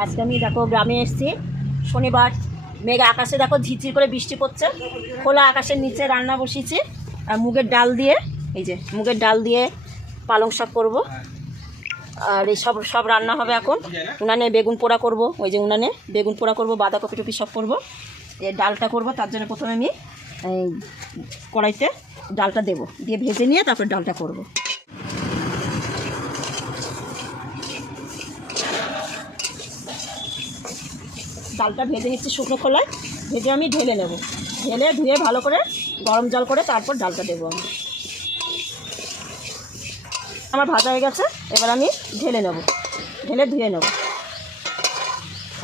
আজকে আমি দেখো গ্রামে এসেছি শনিবার, মেঘ আকাশে দেখো ঝিরঝির করে বৃষ্টি পড়ছে, খোলা আকাশের নিচে রান্না বসিয়েছি আর মুগের ডাল দিয়ে, এই যে মুগের ডাল দিয়ে পালং শাক করবো আর এই সব রান্না হবে। এখন উনানে বেগুন পোড়া করব, ওই যে উনানে বেগুন পোড়া করবো, বাঁধাকপি টপি সব করবো। এই ডালটা করব, তার জন্য প্রথমে আমি কড়াইতে ডালটা দেবো, দিয়ে ভেজে নিয়ে তারপর ডালটা করব। ডালটা ভেজে নিচ্ছি শুকনো খোলায়, ভেজে আমি ঢেলে নেব, ঢেলে ধুয়ে ভালো করে গরম জল করে তারপর ডালটা দেবো আমি। আমার ভাজা হয়ে গেছে, এবার আমি ঢেলে নেব, ঢেলে ধুয়ে নেব।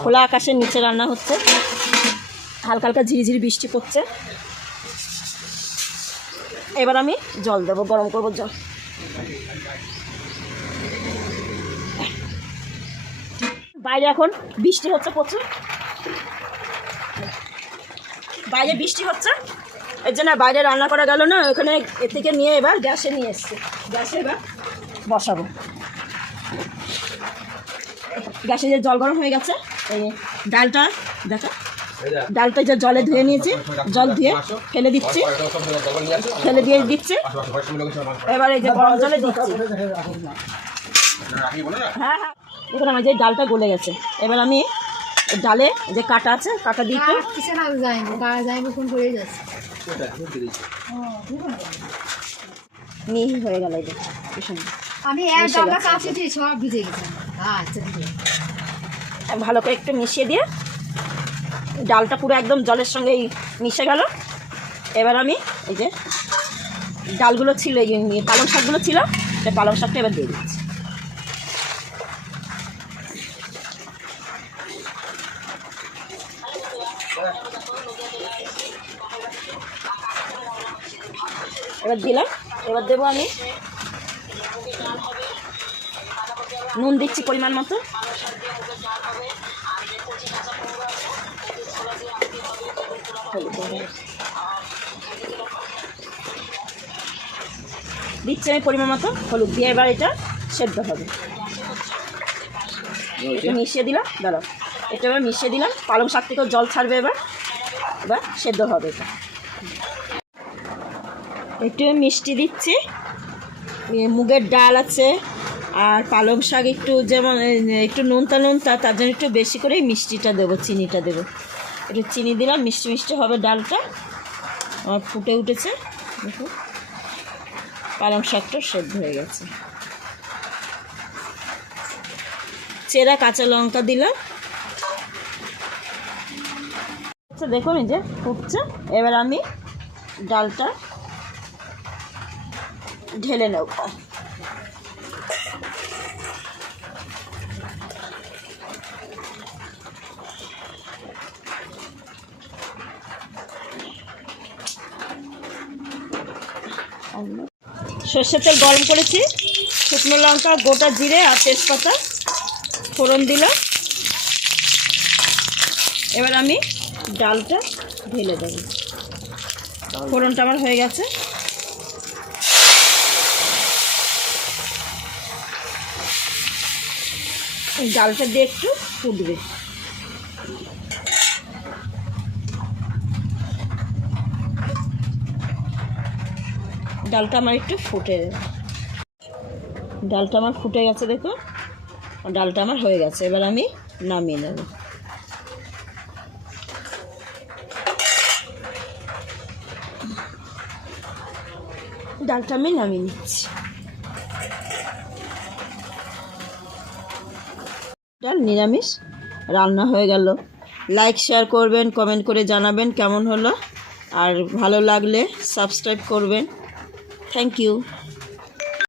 খোলা আকাশের নিচে রান্না হচ্ছে, হালকা হালকা ঝিরিঝিরি বৃষ্টি পড়ছে। এবার আমি জল দেবো, গরম করবো জল। বাইরে এখন বৃষ্টি হচ্ছে প্রচুর, বাইরে বৃষ্টি হচ্ছে, এর জন্য বাইরে রান্না করা গেল না, ওখানে এ থেকে নিয়ে এবার গ্যাসে নিয়ে এসছি, গ্যাসে এবার বসাবো। গ্যাসে যে জল গরম হয়ে গেছে, এই ডালটা দেখো, ডালটা যে জলে ধুয়ে নিয়েছি, জল ধুয়ে ফেলে দিচ্ছি, ফেলে দিয়ে দিচ্ছি, এবার এই যে গরম জলে দিচ্ছি। হ্যাঁ হ্যাঁ, দেখুন আমার যে ডালটা গলে গেছে, এবার আমি ডালে যে কাটা আছে কাটা দিয়ে মিহি হয়ে গেল। আমি ভালো করে একটু মিশিয়ে দিয়ে ডালটা পুরো একদম জলের সঙ্গে মিশে গেল। এবার আমি এই যে ডালগুলো ছিল, এই পালং শাকগুলো ছিল, সেই পালং শাকটা এবার দিয়ে দিচ্ছি। এবার দিলাম, এবার দেবো আমি নুন দিচ্ছি পরিমাণ মতো, দিচ্ছি আমি পরিমাণ মতো হলুদ দিয়ে। এবার এটা সেদ্ধ হবে, একটু মিশিয়ে দিলাম, দাঁড়াও, এটা এবার মিশিয়ে দিলাম, পালং শাক থেকেও জল ছাড়বে, এবার এবার সেদ্ধ হবে এটা। একটু মিষ্টি দিচ্ছি, মুগের ডাল আছে আর পালং শাক একটু যেমন একটু নোনতা নোনতা, তার জন্য একটু বেশি করেই মিষ্টিটা দেবো, চিনিটা দেবো, একটু চিনি দিলাম, মিষ্টি মিষ্টি হবে ডালটা। আমার ফুটে উঠেছে, দেখুন পালং শাকটা সেদ্ধ হয়ে গেছে। চেরা কাঁচা লঙ্কা দিলাম, আচ্ছা দেখুন এই যে ফুটছে, এবার আমি ডালটা ঢেলে নেব। সর্ষের তেল গরম করেছি, শুকনো লঙ্কা, গোটা জিরে আর তেজপাতা ফোড়ন দিলাম। এবার আমি ডালটা ঢেলে দেব, ফোড়নটা আমার হয়ে গেছে। ডালটা দিয়ে একটু ফুটবে, ডালটা আমার একটু ফুটে, ডালটা আমার ফুটে গেছে, দেখো ডালটা আমার হয়ে গেছে। এবার আমি নামিয়ে নেব। ডালটা আমি নামিয়ে নিচ্ছি। ডাল নিরামিষ রান্না হয়ে গেল। লাইক শেয়ার করবেন, কমেন্ট করে জানাবেন কেমন হলো, আর ভালো লাগলে সাবস্ক্রাইব করবেন। Thank you.